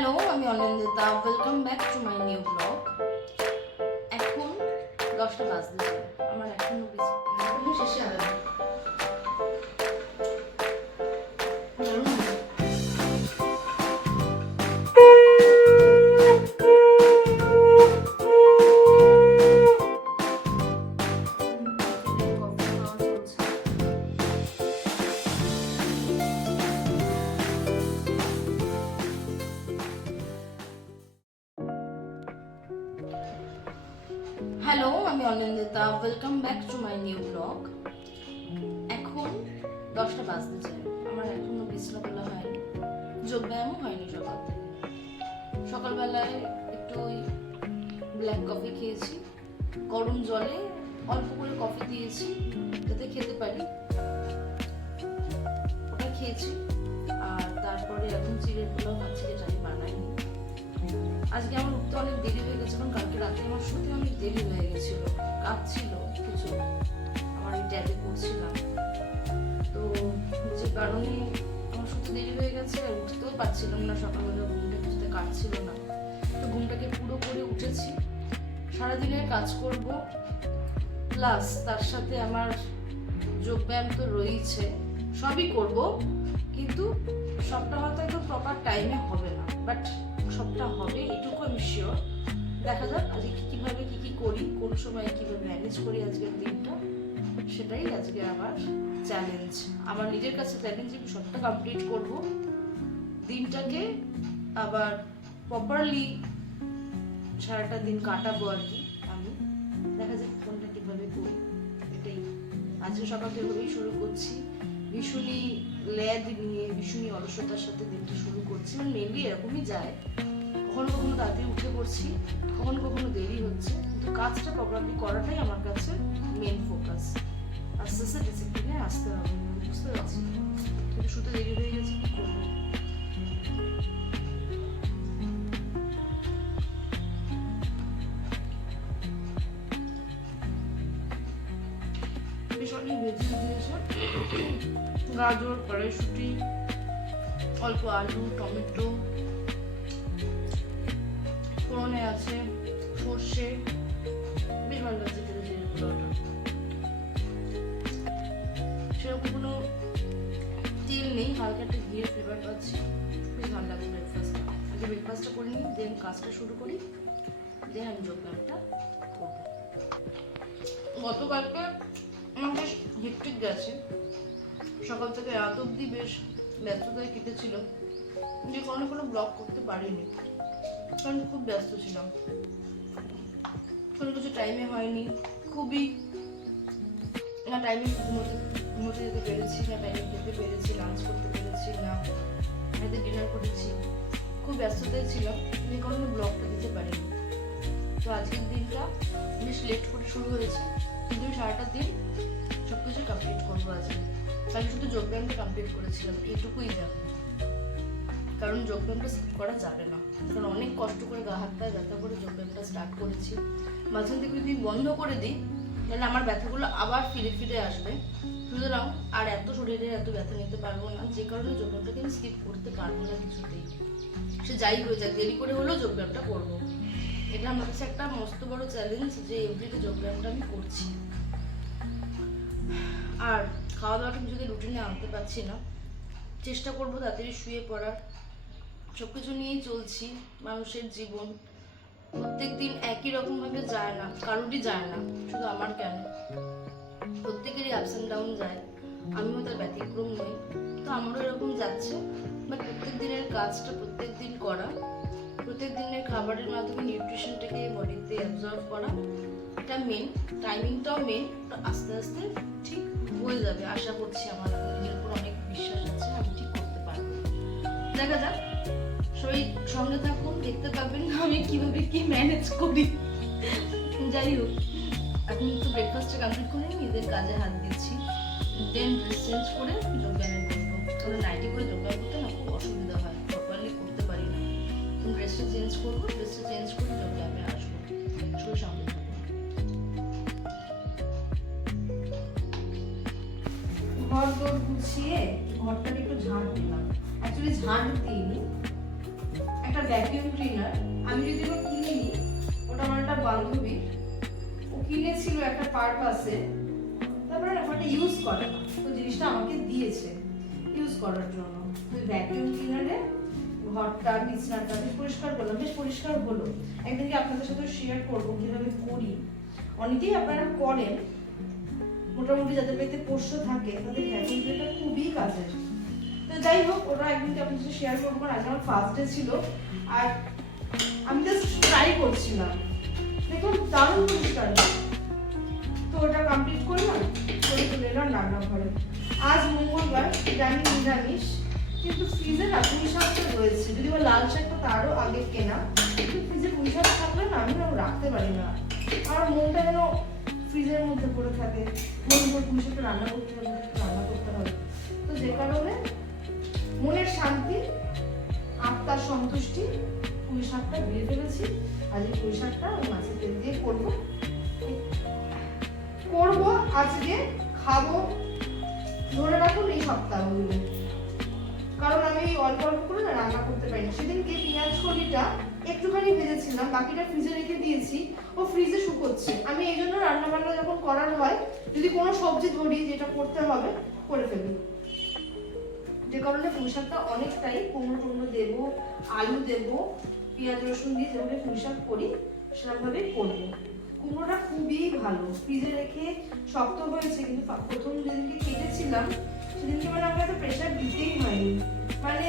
Hello, আমি Anindita. Welcome back to my new blog. এখন 10টা বাজতে যায়, আমার এখনো শেষে হবে না। হ্যালো, আমি Anindita. Welcome back to my new blog. এখন 10টা বাজতে যায়, আমার এখনো বিছানা তোলা হয়নি, যোগব্যায়ামও হয়নি সকাল থেকে। সকালবেলায় একটু ব্ল্যাক কফি খেয়েছি, গরম জলে অল্প করে কফি দিয়েছি যাতে খেতে পারি, ওটা খেয়েছি। আর তারপরে এখন চিড়ের পোলাও খাচ্ছি, যেটা আমি বানাইনি। আজকে আমার উঠতে অনেক দেরি হয়ে গেছে, কারণ কালকে রাতে আমার শুতে অনেক দেরি হয়ে গেছিল, কাজ ছিল কিছু, আমার আমি ট্যাবে করছিলাম, তো যে কারণে আমার শুতে দেরি হয়ে গেছে আর উঠতেও পারছিলাম না। সকালবেলা ঘুমটা কিছুতে কাটছিল না, তো ঘুমটাকে পুরো করে উঠেছি। সারাদিনের কাজ করব, প্লাস তার সাথে আমার যোগব্যায়াম তো রয়েছে, সবই করব, কিন্তু সবটা হয়তো একদম প্রপার টাইমে হবে না, বাট সবটা হবে এটুকু আমি শিওর। দেখা যাক আজকে কিভাবে কি করি, কোন সময় কিভাবে ম্যানেজ করি আজকের দিনটা, সেটাই আজকে আমার চ্যালেঞ্জ, আমার নিজের কাছে চ্যালেঞ্জ। আমি সবটা কমপ্লিট করব, দিনটাকে আবার প্রপারলি সারাটা দিন কাটাবো আর কি। আমি দেখা যাক কোনটা কিভাবে করি, এটাই আজকে সকাল থেকেই শুরু করছি। ভীষণই ল্যাদ নিয়ে, ভীষণই অলসতার সাথে দিনটা শুরু করছি। মানে মেনলি এরকমই যায়, কখনো কখনো তাড়াতাড়ি উঠে পড়ছি, কখনো কখনো দেরি হচ্ছে, কিন্তু কাজটা প্রপারলি করাটাই আমার কাছে মেন ফোকাস। আস্তে আস্তে ডিসিপ্লিনে আসতে হবে, বুঝতে পারছি। কিন্তু শুতে দেরি হয়ে গেছে, কি করবো। ভীষণই ভেজে দিয়েছে, গাজর, কড়াইশুঁটি, অল্প আলু, টমেটো, ফোড়নে আছে সর্ষে, বেশ ভালো লাগছে খেতে জিরে পোলাওটা। সেরকম কোনো তেল নেই, হালকা একটা ঘিয়ের ফ্লেভার পাচ্ছি, বেশ ভালো লাগছে ব্রেকফাস্টটা। আগে ব্রেকফাস্টটা করে নিই, দেন কাজটা শুরু করি, দেন আমি যোগব্যায়ামটা করবো। গতকালকে আমার বেশ হেক্টিক গেছে, সকাল থেকে রাত অবধি বেশ ব্যস্ততায় কেটেছিল, যে কোনো ব্লগ করতে পারিনি, কারণ খুব ব্যস্ত ছিলাম, কোনো কিছু টাইমে হয়নি। খুবই না টাইমে ঘুমোতে যেতে পেরেছি, না টাইমে খেতে পেরেছি, লাঞ্চ করতে পেরেছি, না রাতে ডিনার করেছি, খুব ব্যস্ততায় ছিলাম, যে কারণে ব্লগটা দিতে পারিনি। তো আজকের দিনটা বেশ লেট করে শুরু হয়েছে, কিন্তু আমি সারাটা দিন সব কিছু কমপ্লিট করবো আজকে। আমি শুধু যোগব্যায়ামটা কমপ্লিট করেছিলাম, এইটুকুই যাবে, কারণ যোগব্যায়ামটা স্কিপ করা যাবে না, কারণ অনেক কষ্ট করে গা হাত পায়ে ব্যথা করে যোগব্যায়ামটা স্টার্ট করেছি। মাঝখান থেকে যদি বন্ধ করে দিই তাহলে আমার ব্যথাগুলো আবার ফিরে ফিরে আসবে, সুতরাং আর এত শরীরে এত ব্যথা নিতে পারবো না, যে কারণে যোগব্যায়ামটাকে আমি স্কিপ করতে পারবো না কিছুতেই। সে যাই হয়ে যাক, দেরি করে হলেও যোগব্যায়ামটা করবো। এটা আমার কাছে একটা মস্ত বড় চ্যালেঞ্জ, যে এভরিডে যোগব্যায়ামটা আমি করছি। আর খাওয়া দাওয়াটা যদি রুটিনে আনতে পারছি না, চেষ্টা করবো তাড়াতাড়ি শুয়ে পড়ার। সব কিছু নিয়েই চলছি, মানুষের জীবন প্রত্যেক দিন একই রকম ভাবে যায় না, কারোরই যায় না, শুধু আমার কেন, প্রত্যেকেরই আপস অ্যান্ড ডাউন যায়, আমিও তার ব্যতিক্রম নই। তো আমারও এরকম যাচ্ছে, বাট প্রত্যেক দিনের কাজটা প্রত্যেক দিন করা, প্রত্যেক দিনের খাবারের মাধ্যমে নিউট্রিশনটাকে বডিতে অ্যাবজর্ব করা, এটা মেন। টাইমিংটাও মেন, আস্তে আস্তে ঠিক হয়ে যাবে আশা করছি। আমার নিজের উপর অনেক বিশ্বাস আছে, আমি ঠিক করতে পারবো। দেখা যাক, সবাই সঙ্গে থাকুন, দেখতে পাবেন আমি কিভাবে কি ম্যানেজ করি। যাই হোক, এখন একটু ব্রেকফাস্টটা কমপ্লিট করে নিজের কাজে হাত দিচ্ছি, দেন ড্রেস চেঞ্জ করে যোগব্যায়াম করবো। কারণ নাইটি করে যোগব্যায়াম করতে না খুব অসুবিধা হয়, প্রপারলি করতে পারি না। ড্রেসটা চেঞ্জ করবো, ড্রেসটা চেঞ্জ করে যোগব্যায়ামে আসবো, সবাই সঙ্গে থাকুন। ঘর দোর গুছিয়ে ঘরটাকে একটু ঝাড় দিলাম, অ্যাকচুয়ালি ঝাড় দিইনি, একটা ভ্যাকুয়াম ক্লিনার। আমি যদি ওটা কিনিনি, ওটা আমার একটা বান্ধবী, ও কিনেছিল একটা পারপাসে, তারপরে ওটা ইউজ করে না, তো জিনিসটা আমাকে দিয়েছে ইউজ করার জন্য। ওই ভ্যাকুয়াম ক্লিনারে ঘরটা বিছানাটা বেশ পরিষ্কার করলাম, বেশ পরিষ্কার হলো। একদিনকে আপনাদের সাথে শেয়ার করবো কিভাবে করি। অনেকেই আপনারা করেন, মোটামুটি যাদের বাড়িতে পোষ্য থাকে তাদের ভ্যাকুয়াম ক্লিনারটা খুবই কাজের। তো যাই হোক, ওটা একদিনকে আপনাদের সাথে শেয়ার করবো, কারণ আজ আমার ফার্স্ট ডে ছিল আর আমি জাস্ট ট্রাই করছিলাম। দেখুন দারুণ পরিষ্কার। তো ওটা কমপ্লিট করলাম, করে চলে এলাম রান্নাঘরে। আজ মঙ্গলবার, জানি নিরামিষ, কিন্তু ফ্রিজে না পুঁই শাকটা রয়েছে, যদি বা লাল শাকটা তারও আগে কেনা, কিন্তু ফ্রিজে পুঁই শাক থাকলে না আমি রাখতে পারি না। আমার মনটা যেন ফ্রিজের মধ্যে পড়ে থাকে, মনে করে পুঁই শাকটা রান্না করতে হবে, রান্না করতে হবে। তো যে কারণে মনের শান্তি, আত্মার সন্তুষ্টি, পুঁই শাকটা দিয়ে ফেলেছি। আজ এই পুঁই শাকটা আমি মাছের তেল দিয়ে করবো আজকে, খাবো ধরে রাখুন এই সপ্তাহগুলো, কারণ আমি অল্প অল্প করে না রান্না করতে পারি না। সেদিনকে পেঁয়াজ কলিটা একটুখানি ভেজেছিলাম, বাকিটা ফ্রিজে রেখে দিয়েছি, ও ফ্রিজে শুকোচ্ছে। আমি এই জন্য রান্না বান্না যখন করার হয়, যদি কোনো সবজি ধরি যেটা করতে হবে করে ফেলি, যে কারণে পুঁই শাকটা অনেকটাই কুমড়ো টুমড়ো দেবো, আলু দেবো, পেঁয়াজ রসুন দিয়ে যেভাবে পুঁই শাক করি সেরকমভাবেই করবো। কুমড়োটা খুবই ভালো, ফ্রিজে রেখে শক্ত হয়েছে, কিন্তু প্রথম যেদিনকে কেটেছিলাম সেদিনকে মানে আমাকে এত প্রেশার দিতেই হয়নি, মানে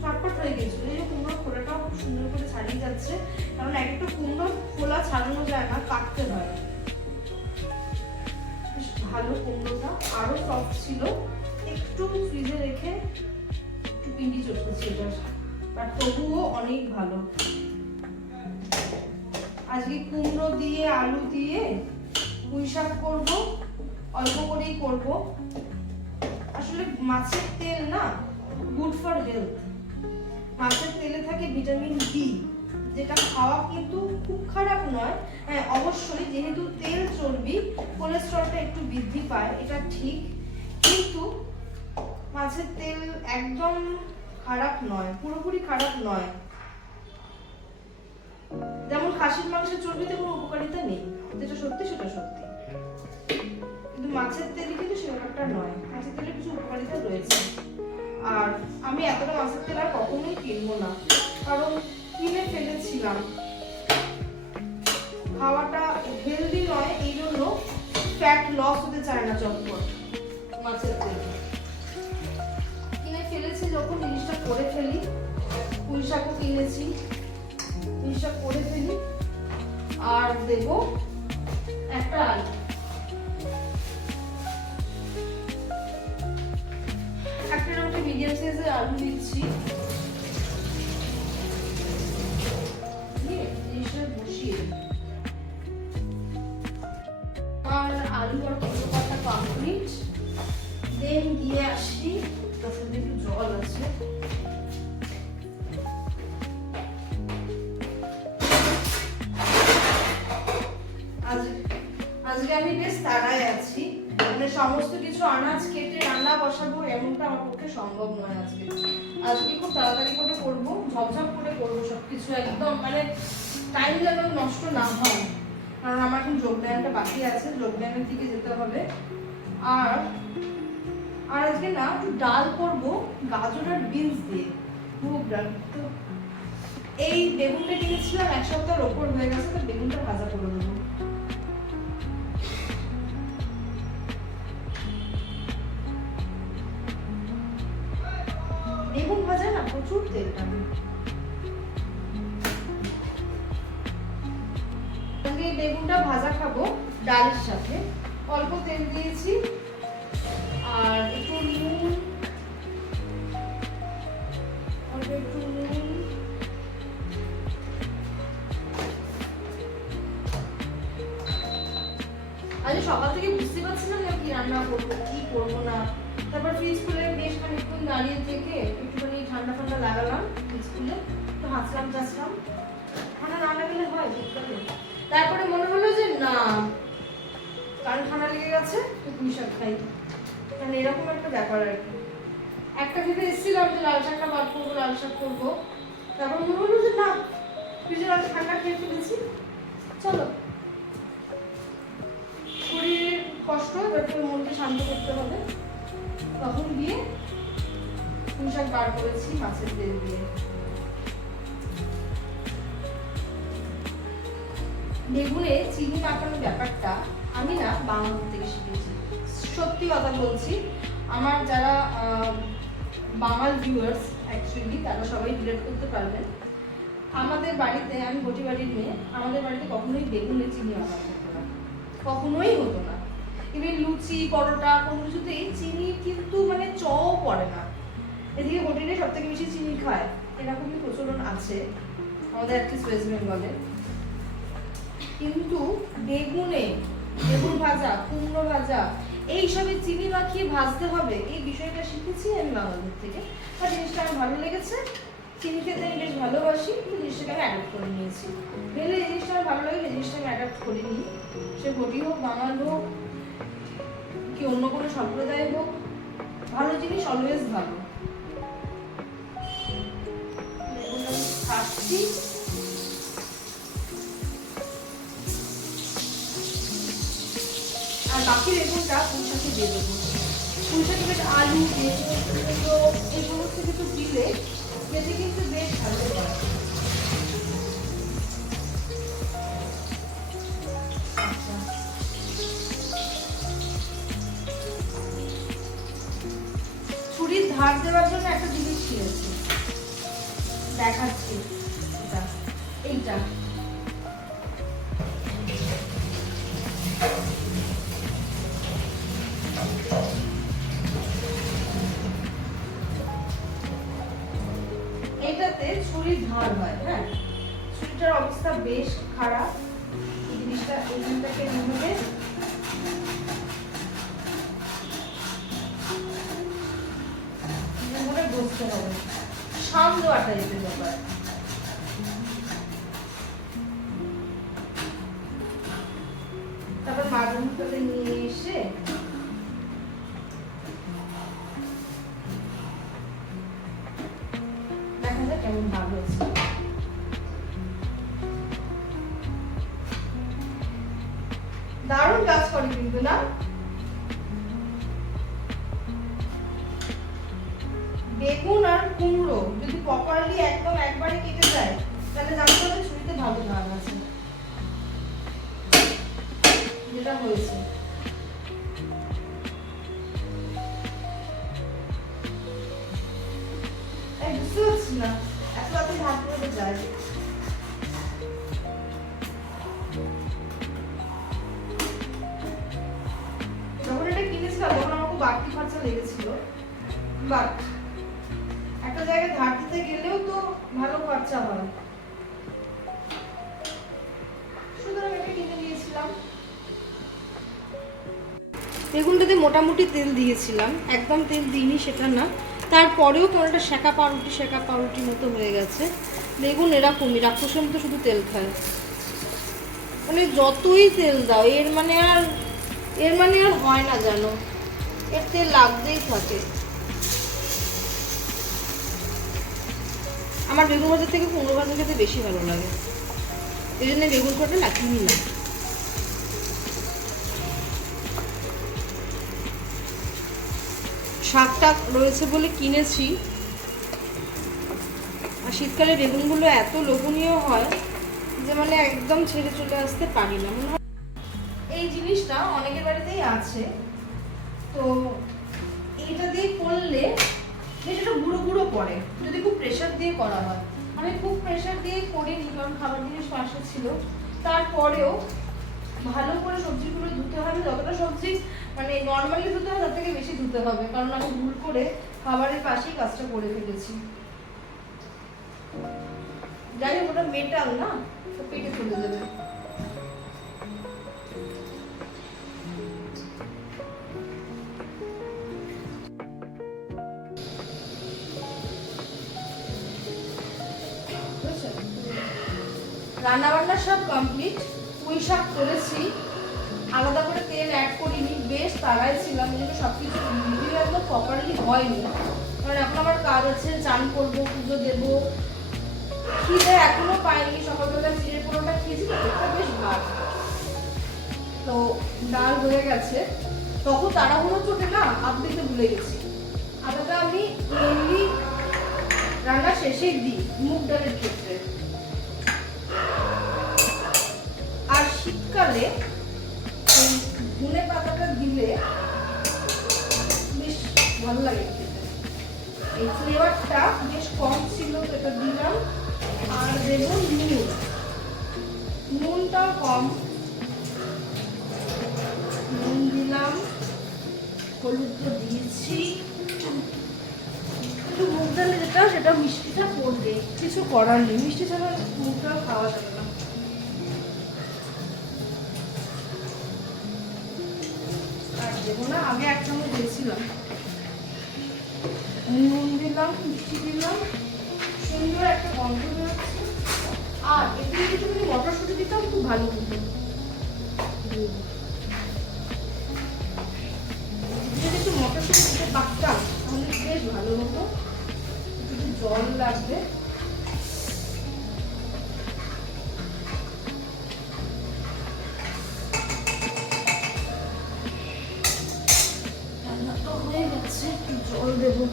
চটপট হয়ে গেছিল। এই যে কুমড়োর খোলাটাও খুব সুন্দর করে ছাড়িয়ে যাচ্ছে, কারণ এক একটা কুমড়ো খোলা ছাড়ানো যায় না, কাটতে হয়। বেশ ভালো কুমড়োটা, আরো সফট ছিল, একটু ফ্রিজে রেখে একটু পিন্ডি চটকেছি এটার, বাট তবুও অনেক ভালো। আজকে কুমড়ো দিয়ে আলু দিয়ে পুঁই শাক করবো, অল্প করেই করব। আসলে মাছের তেল না গুড ফর হেলথ, মাছের তেলে থাকে ভিটামিন ডি, যেটা খাওয়া কিন্তু খুব খারাপ নয়। হ্যাঁ অবশ্যই, যেহেতু তেল চর্বি, কোলেস্টেরলটা একটু বৃদ্ধি পায়, এটা ঠিক, কিন্তু মাছের তেল একদম খারাপ নয়, পুরোপুরি খারাপ নয়। যেমন খাসির মাংসের চর্বিতে কোনো উপকারিতা নেই, যেটা সত্যি সেটা সত্যি, কিন্তু মাছের তেলে কিন্তু সে ব্যাপারটা নয়, মাছের তেলে কিছু উপকারিতা রয়েছে। আর আমি এতটা মাছের তেল আর কখনোই কিনবো না, কারণ কিনে ফেলেছিলাম, খাওয়াটা হেলদি নয়, এই জন্য ফ্যাট লস হতে চায় না চটপট মাছের তেল। কিনে ফেলেছি যখন জিনিসটা করে ফেলি, পুঁই শাকও কিনেছি, জিনিসটা করে ফেলি। আর দেবো একটা আলু, একটা মিডিয়াম সাইজের আলু দিচ্ছি, জিনিসটা বসিয়ে। আর আলু আর কতটা কমপ্লিট, দেন দিয়ে আসি, তাছাড়া একটু জল আছে। আজকে আমি বেশ তাড়ায় আছি, মানে সমস্ত কিছু আনাজ কেটে রান্না বসাবো এমনটা আমার পক্ষে সম্ভব নয়। আজকে খুব তাড়াতাড়ি করে করবো, ঝপঝপ করে করবো সবকিছু, একদম মানে টাইম যেন নষ্ট না হয়, কারণ আমার এখন যোগব্যায়ামটা বাকি আছে, যোগব্যায়ামের দিকে যেতে হবে। আর আজকে না একটু ডাল করবো গাজর আর বিনস দিয়ে, মুগ ডাল। তো এই বেগুনটা কিনেছিলাম এক সপ্তাহের ওপর হয়ে গেছে, তো বেগুনটা ভাজা করে দেবো। বেগুন ভাজা না প্রচুর তেল লাগে, বেগুনটা ভাজা খাবো ডালের সাথে, অল্প তেল দিয়েছি আর একটু নুন, অল্প একটু নুন, আজ সকাল থেকে বুঝতে পারছি না কি রান্না করবো কি করবো না। তারপর ফ্রিজ খুলে বেশ খানিকক্ষণ দাঁড়িয়ে থেকে একটুখানি ঠান্ডা ঠান্ডা লাগালাম, ফ্রিজ খুলে তো হাসলাম টাসলাম, ঠান্ডা না লাগলে হয় শীতকালে। তারপরে মনে হলো যে না, কারণ ঠান্ডা লেগে গেছে তো পুঁই শাক খাই, মানে এরকম একটা ব্যাপার আর কি। একটা ভেবে এসেছিলাম যে লাল শাকটা বাদ করবো, লাল শাক করবো, তা বার করেছি মাছের তেল দিয়ে। বেগুনে চিনি মাখানোর ব্যাপারটা আমি না বাংলাদেশ থেকে শিখেছি, সত্যি কথা বলছি। আমার যারা বাঙাল ভিউয়ার্স অ্যাকচুয়ালি তারা সবাই রিলেট করতে পারবেন। আমাদের বাড়িতে, আমি ঘটি বাড়ির মেয়ে, আমাদের বাড়িতে কখনোই বেগুনে চিনি মাখানো হতো না, কখনোই হতো না। ইভেন লুচি পরোটা কোনো কিছুতেই চিনি কিন্তু মানে চও পড়ে না। এদিকে হোটেলে সব থেকে বেশি চিনি খায়, এরকমই প্রচলন আছে আমাদের অ্যাটলিস্ট ওয়েস্ট বেঙ্গলে। কিন্তু বেগুনে, বেগুন ভাজা, কুমড়ো ভাজা, এইসবে চিনি মাখিয়ে ভাজতে হবে, এই বিষয়টা শিখেছি আমি বাংলাদেশ থেকে। আর জিনিসটা আমার ভালো লেগেছে, চিনি খেতে আমি বেশ ভালোবাসি, কিন্তু জিনিসটাকে আমি অ্যাডাপ্ট করে নিয়েছি। ভেলে এই জিনিসটা আমার ভালো লাগে, এই জিনিসটা আমি অ্যাডাপ্ট করে নিই। সে ঘটি হোক, বাঙাল হোক, কি অন্য কোনো সম্প্রদায় হোক, ভালো জিনিস অলওয়েজ ভালো। খাচ্ছি আর বাকি বেগুনটা পুঁইশাকে দিয়ে দেবো। পুঁইশাকে বেশ আলু, বেগুন, কুমড়ো এই সমস্ত কিছু দিলে খেতে কিন্তু বেশ ভালো হয়। ছুরির ধার দেওয়ার জন্য একটা জিনিস ছিঁড়েছি, দেখাচ্ছি। এইটা এটাতে ছুরির ধার হয়, হ্যাঁ, ছুরিটার অবস্থা বেশ খারাপ। এই জিনিসটা এইখানটাকে নিয়ে মনে বসতে হবে, সাম দেওয়াটা যেতে ব্যাপার। তারপর মাঝে মধ্যে নিয়ে এসে দেখা যায় কেমন ভালো হচ্ছে। দারুণ কাজ করে কিন্তু না? বেগুন আর কুমড়ো যদি প্রপারলি একদম একবারে কেটে যায় তাহলে জানতে হবে ছুরিতে ভালো ধার আছে, যেটা হয়েছে। বুঝতে পারছি না এত রাতে ভাত করে যায়। যখন এটা কিনেছিলাম তখন আমার খুব বাড়তি খরচা লেগেছিল, বাট একটা জায়গায় ধার দিতে গেলেও তো ভালো খরচা হয়, সুতরাং এটা কিনে নিয়েছিলাম। বেগুনটাতে মোটামুটি তেল দিয়েছিলাম, একদম তেল দিইনি সেটা না, তারপরেও কেমন একটা শেখা পাউরুটি মতো হয়ে গেছে। বেগুন এরকমই রাক্ষসের মতো শুধু তেল খায়, মানে যতই তেল দাও এর মানে আর হয় না, জানো, এর তেল লাগতেই থাকে। আমার বেগুন ভাজা থেকে কুমড়ো ভাজা খেতে বেশি ভালো লাগে, এই জন্য বেগুন কটা না কিনি না। শাক টাক রয়েছে বলে কিনেছি। আর শীতকালে বেগুনগুলো এত লোভনীয় হয় যে মানে একদম ছেড়ে চলে আসতে পারি না। মনে হয় এই জিনিসটা অনেকের বাড়িতেই আছে, তো এটা দিয়ে করলে বেশ একটু গুঁড়ো গুঁড়ো পড়ে যদি খুব প্রেশার দিয়ে করা হয়। আমি খুব প্রেশার দিয়ে করিনি কারণ খাবার জিনিস পাশে ছিল, তারপরেও ভালো করে সবজিগুলো ধুতে হবে, যতটা সবজি মানে নর্মালি ধুতে হবে তার থেকে বেশি ধুতে হবে, কারণ আমি ভুল করে খাবারের পাশেই কাজটা করে ফেলেছি। যাই হোক, ওটা মেটাল না, তো পেটে চলে যাবে। রান্না বান্না সব কমপ্লিট, পুঁই শাক করেছি, আলাদা করে তেল অ্যাড করিনি, বেশ তাড়াই ছিলাম, এই জন্য সবকিছু ভিডিও একদম প্রপারলি হয়নি। কারণ এখন আমার কাজ আছে, চান করবো, পুজো দেবো, খিদে এখনো পাইনি। সকালবেলা চিড়ে পোড়াটা খেয়েছি, পেটটা বেশ ভাত, তো ডাল হয়ে গেছে। তখন তাড়াহুড়ো চোটে না আধ দিতে ভুলে গেছি। আদাটা আমি মেনলি রান্না শেষেই দিই মুগ ডালের ক্ষেত্রে। আর শীতকালে এই ধনে পাতাটা দিলে বেশ ভালো লাগে খেতে। এই ফ্লেভারটা বেশ কম ছিল তো এটা দিলাম। আর দেবো নুন, নুনটাও কম, নুন দিলাম, হলুদ তো দিয়েছি। একটু মুগ ডালে যেটা সেটা মিষ্টিটা পড়বে, কিছু করার নেই, মিষ্টি ছাড়া মুগ ডাল খাওয়া যাবে না। আর দেবো না, আগে এক চামচ দিয়েছিলাম। নুন দিলাম, মিষ্টি দিলাম, সুন্দর একটা গন্ধ বেরোচ্ছে। আর এতে যদি তুমি মটরশুঁটি দিতাম খুব ভালো হতো। যদি একটু মটরশুঁটি দিতে পারতাম তাহলে বেশ ভালো হতো। একটু জল লাগবে। রান্না তো হয়ে গেছে, একটু জল দেবো।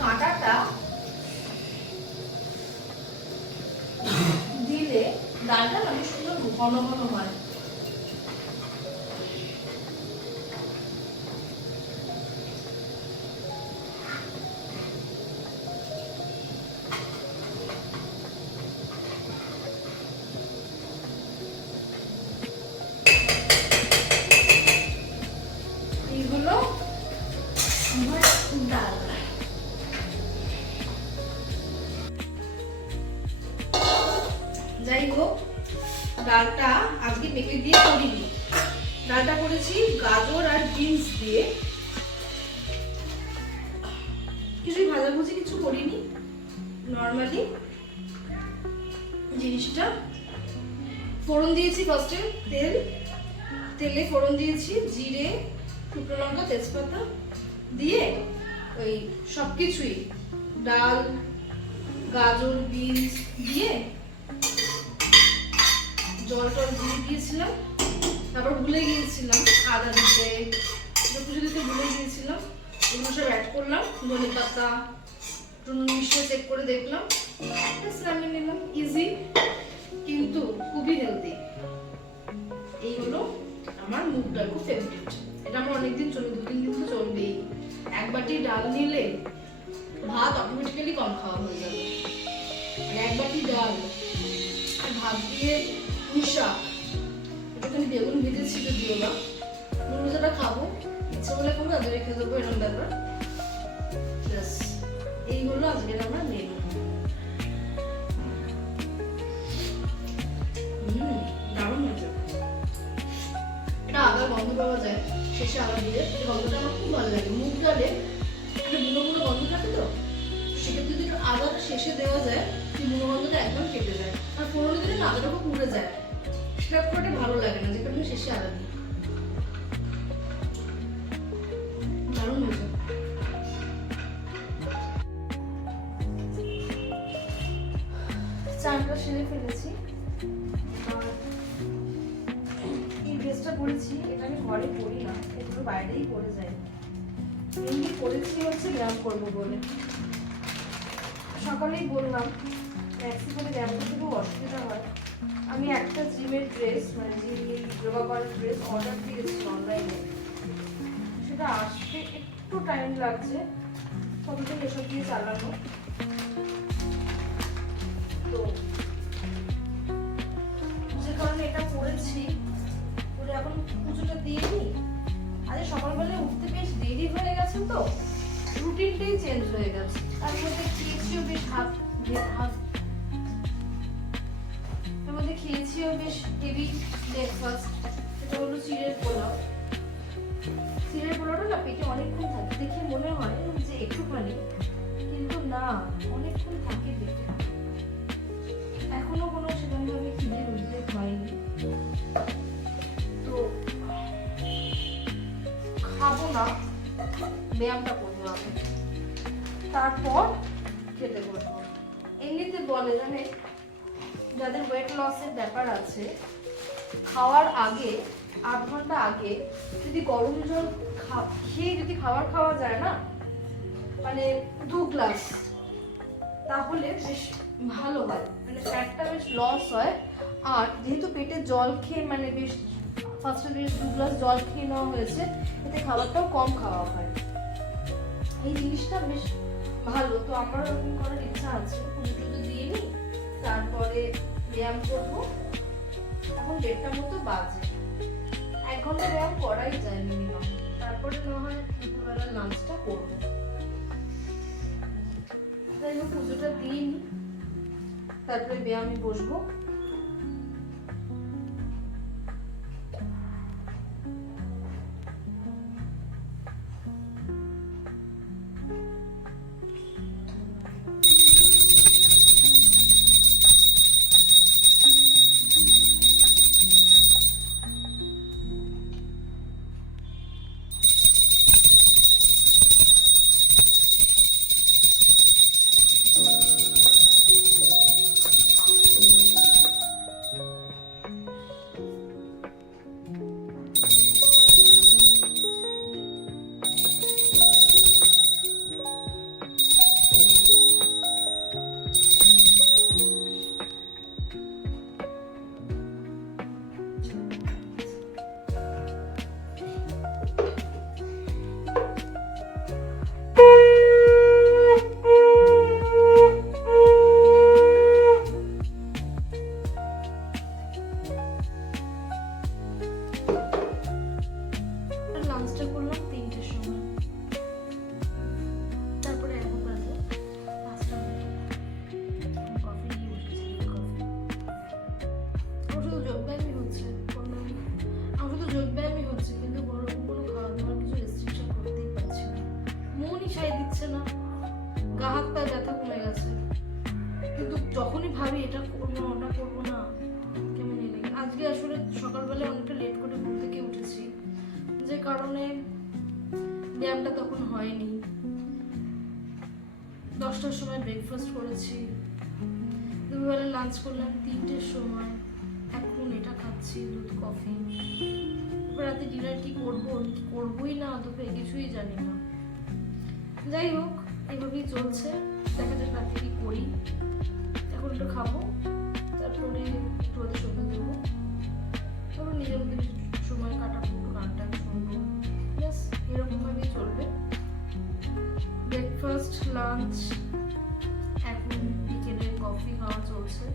কাঁটাটা দিলে ডালটা অনেক সুন্দর ঘন ঘন হয়। এইগুলো আমার ডাল। যাই হোক, ডালটা আজকে পেঁপে দিয়ে করিনি, ডালটা করেছি গাজর আর বিনস দিয়ে। কিছুই ভাজাভুজি কিছু করিনি, নর্মালি জিনিসটা। ফোড়ন দিয়েছি ফার্স্টে, তেলে ফোড়ন দিয়েছি জিরে, শুকনো লঙ্কা, তেজপাতা দিয়ে ওই সবকিছুই ডাল, গাজর, বিনস দিয়ে জল টল দিয়ে দিয়েছিলাম। তারপর ভুলে গিয়েছিলাম আদা দিতে, পুজো দিতে ভুলে গিয়েছিলাম। এগুলো সব অ্যাড করলাম, ধনে পাতা, নুন মিশিয়ে চেক করে দেখলাম, নামিয়ে নিলাম। ইজি কিন্তু খুবই হেলদি। এই হলো আমার মুগ ডাল, খুব ফেভারিট। এটা আমার অনেকদিন চলবে, 2-3 দিন তো চলবেই। এক বাটি ডাল নিলে ভাত অটোমেটিক্যালি কম খাওয়া হয়ে যাবে। আর এক বাটি ডাল আর ভাত দিয়ে শাক, একটুখানি বেগুন ভেজেছি যদিও বা, নুন ভাজাটা খাবো, ইচ্ছা বলে খাবো, আজকে রেখে দেবো, এরকম ব্যাপার। এই হলো আজকের আমার মেনু। দারুণ হয়েছে। এটা আদার গন্ধ পাওয়া যায় শেষে, আদা দিয়ে গন্ধটা আমার খুব ভালো লাগে। মুগ ডালে একটা বুনো বুনো গন্ধ থাকে, তো সেক্ষেত্রে যদি আদাটা শেষে দেওয়া যায়, বুনো গন্ধটা একদম কেটে যায়। আর ফোড়নে দিলে না আদাটা খুব পুড়ে যায়, সেটা খুব একটা ভালো লাগে না, যে কারণে শেষে আদা দিই। দারুণ হয়েছে। চানটা সেরে ফেলেছি। এই ড্রেসটা পরেছি, এটা আমি ঘরে পরি না, এগুলো বাইরেই পরে যাই। এমনি পরেছি হচ্ছে ব্যায়াম করবো বলে। সকালেই বললাম ট্যাক্সি করে ব্যায়াম করতে খুব অসুবিধা হয়। আমি একটা জিমের ড্রেস, মানে জিম যোগা করার ড্রেস অর্ডার দিয়েছি অনলাইনে, সেটা আসতে একটু টাইম লাগছে, কতদিন এসব দিয়ে চালানো। তো যে কারণে এটা পরেছি, পরে এখন পুজোটা দিয়ে নিই। আজ সকালবেলায় উঠতে বেশ দেরি হয়ে গেছে, তো রুটিনটাই চেঞ্জ হয়ে গেছে। তার মধ্যে খেয়েছিও বেশ তার মধ্যে খেয়েছিও বেশ হেভি ব্রেকফাস্ট। সেটা হলো চিড়ের পোলাও। চিড়ের পোলাওটা না পেটে অনেকক্ষণ থাকে, দেখে মনে হয় যে একটুখানি, কিন্তু না, অনেকক্ষণ থাকে পেটে। এখনো কোনো সেরকম ভাবে খিদে উদ্বেগ হয়নি, তো খাবো না, ব্যায়ামটা করবো আগে, তারপর খেতে বসবো। এমনিতে বলে জানে, যাদের ওয়েট লসের ব্যাপার আছে, খাওয়ার আগে 8 ঘন্টা আগে যদি গরম জল খেয়ে যদি খাবার খাওয়া যায় না, মানে 2 গ্লাস, তাহলে বেশ ভালো হয়, মানে ফ্যাটটা বেশ লস হয়। আর যেহেতু পেটে জল খেয়ে মানে বেশ ফার্স্টে বেশ 2 গ্লাস জল খেয়ে নেওয়া হয়েছে, এতে খাবারটাও কম খাওয়া হয়। এই জিনিসটা বেশ ভালো। তো আমার ওরকম করার ইচ্ছা আছে, পুজো টুজো দিয়ে নিই, তারপরে ব্যায়াম করবো। এখন 1:30 মতো বাজে, 1 ঘন্টা ব্যায়াম করাই যায় মিনিমাম। তারপরে না হয় দুপুরবেলা লাঞ্চটা করবো। তাই হোক, পুজোটা দিয়ে নিই, তারপরে ব্যায়ামে বসবো। লাঞ্চটা করলাম 3টের সময়, তারপরে এখন বাজে 5টা। কফি নিয়ে বসেছি, কফি। আমার শুধু যোগব্যায়ামই হচ্ছে, কিন্তু বড় কোনো খাওয়া দাওয়ার কিছু রেস্ট্রিকশন করতেই পারছি না। মনই সায় দিচ্ছে না, গা হাত পা ব্যথা কমে গেছে, কিন্তু যখনই ভাবি এটা করবো ওটা করবো না, কেমনই লাগে। আজকে আসলে সকালবেলা অনেকটা লেট করে ঘুম থেকে উঠেছি, যে কারণে ব্যায়ামটা তখন হয়নি। 10টার সময় ব্রেকফাস্ট করেছি, দুপুরবেলা লাঞ্চ করলাম 3টের সময়, এখন এটা খাচ্ছি, দুধ কফি। এবার রাতে ডিনার কি করবো, করবোই না তবে কিছুই জানি না। যাই হোক, এভাবেই চলছে, দেখা যাক রাতে কি করি। এখন একটু খাবো, তারপরে একটু ওদের সঙ্গে দেবো, তারপর নিজের মধ্যে সময় কাটাবো, একটু গান টান শুনবো, ব্যাস এরকমভাবেই চলবে। ব্রেকফাস্ট, লাঞ্চ, এখন বিকেলে কফি খাওয়া চলছে।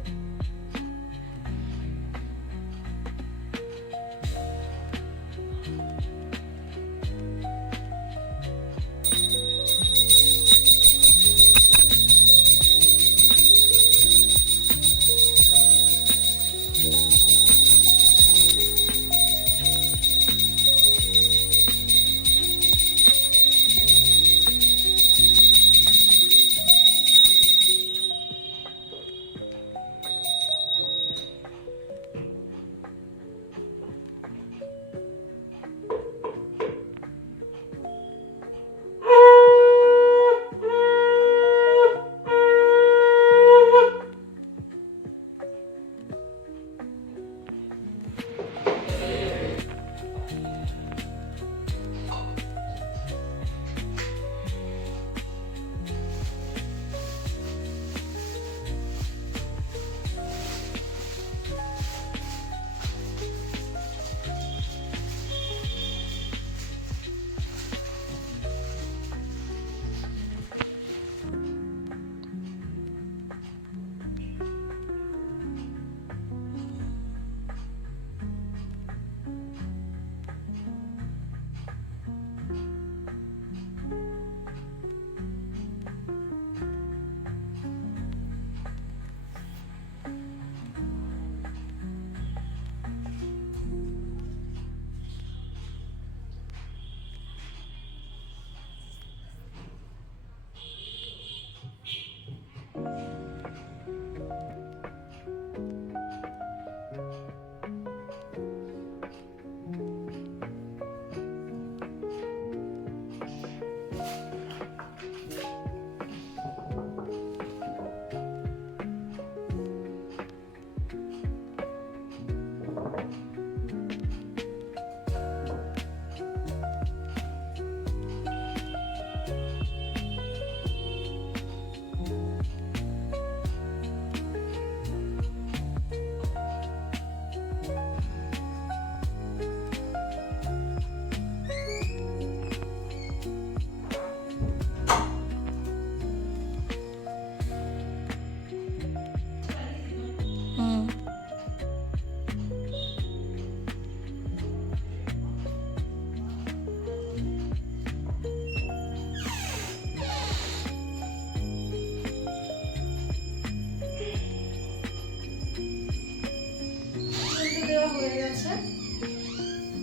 দেওয়া হয়ে গেছে,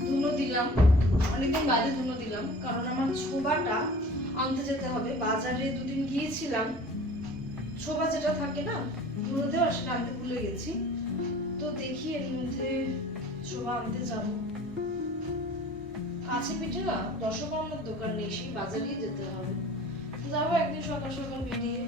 ধুনো দিলাম, অনেকদিন বাদে ধুনো দিলাম, কারণ আমার ছোবাটা আনতে যেতে হবে। বাজারে দুদিন গিয়েছিলাম, ছোবা যেটা থাকে না ধুনো দেওয়া, সেটা আনতে ভুলে গেছি। তো দেখি এর মধ্যে ছোবা আনতে যাব। কাছে পিঠে না দশকর্মার দোকান নেই, সেই বাজারেই যেতে হবে। যাবো একদিন সকাল সকাল বেরিয়ে।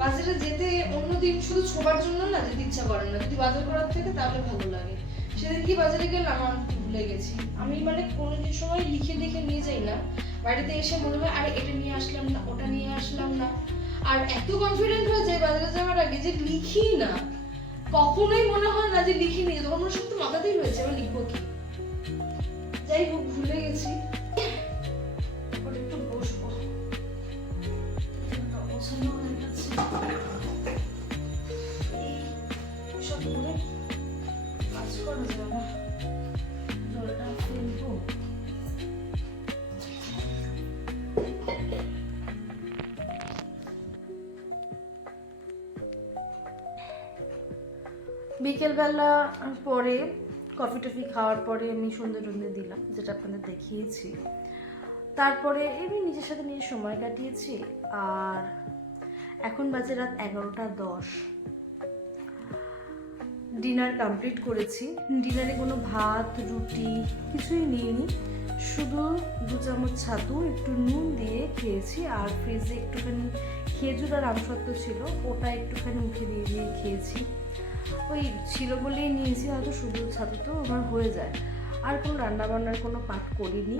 বাজারে যেতে অন্যদিন শুধু ছোবার জন্য না যেতে ইচ্ছা করে না, যদি বাজার করার থেকে তাহলে ভালো লাগে। সেদিন কি বাজারে গেলাম আমার ভুলে গেছি। আমি মানে কোনো সময় লিখে লিখে নিয়ে যাই না, বাড়িতে এসে মনে হয় আরে এটা নিয়ে আসলাম না, ওটা নিয়ে আসলাম না। আর এত কনফিডেন্ট হয়ে যায় বাজারে যাওয়ার আগে যে লিখি না, কখনোই মনে হয় না যে লিখে নিয়ে, তখন মনে সব তো মাথাতেই রয়েছে আমি লিখবো কি। যাই হোক, ভুলে গেছি। একটু বসবো, পছন্দ হয়ে গেছে। এইসব করে কাজ করা যাবে না, জলটা ফেলবো। বিকেলবেলা পরে কফি টফি খাওয়ার পরে আমি সন্ধ্যে টন্ধে দিলাম, যেটা আপনাদের দেখিয়েছি। তারপরে এমনি নিজের সাথে নিজের সময় কাটিয়েছি। আর এখন বাজে রাত 11:10। ডিনার কমপ্লিট করেছি। ডিনারে কোনো ভাত রুটি কিছুই নিইনি, শুধু 2 চামচ ছাতু একটু নুন দিয়ে খেয়েছি। আর ফ্রিজে একটুখানি খেজুর আর আমসত্ত্ব ছিল, ওটা একটুখানি মুখে দিয়ে দিয়ে খেয়েছি। ওই ছিল বলেই নিয়েছি, হয়তো শুধু ছাতু তো আমার হয়ে যায়। আর কোনো রান্নাবান্নার কোনো পাঠ করিনি।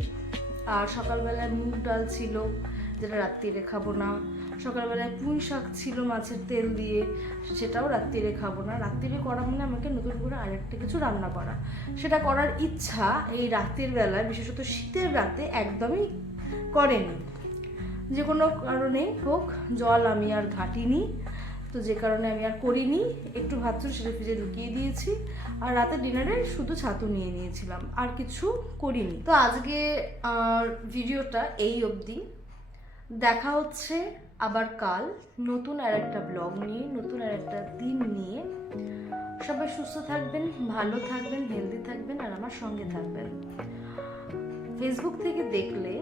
আর সকালবেলায় মুগ ডাল ছিল, যেটা রাত্রিরে খাবো না। সকালবেলায় পুঁই শাক ছিল মাছের তেল দিয়ে, সেটাও রাত্রিরে খাবো না। রাত্রিরে করা মানে আমাকে নতুন করে আরেকটা কিছু রান্না করা, সেটা করার ইচ্ছা এই রাতের বেলায়, বিশেষত শীতের রাতে একদমই করেনি। যে কোনো কারণেই হোক জল আমি আর ঘাটিনি, তো যে কারণে আমি আর করিনি। একটু ভাত ছিল সেটা ফ্রিজে ঢুকিয়ে দিয়েছি। আর রাতে ডিনারে শুধু ছাতু নিয়ে নিয়েছিলাম, আর কিছু করিনি। তো আজকে ভিডিওটা এই অবধি। দেখা হচ্ছে আবার কাল নতুন আর একটা ব্লগ নিয়ে, নতুন আর একটা দিন নিয়ে। সবাই সুস্থ থাকবেন, ভালো থাকবেন, হেলদি থাকবেন, আর আমার সঙ্গে থাকবেন। ফেসবুক থেকে দেখলে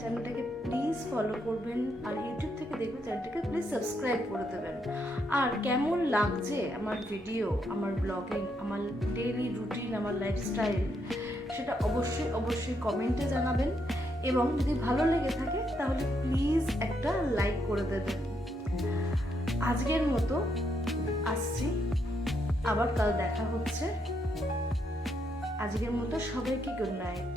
চ্যানেলটাকে প্লিজ ফলো করবেন, আর ইউটিউব থেকে দেখলে চ্যানেলটাকে প্লিজ সাবস্ক্রাইব করে দেবেন। আর কেমন লাগছে আমার ভিডিও, আমার ব্লগিং, আমার ডেইলি রুটিন, আমার লাইফস্টাইল, সেটা অবশ্যই অবশ্যই কমেন্টে জানাবেন। এবং যদি ভালো লেগে থাকে তাহলে প্লিজ একটা লাইক করে দেবেন। আজকের মতো আসছি, আবার কাল দেখা হচ্ছে। আজকের মতো সবাইকে গুড নাইট।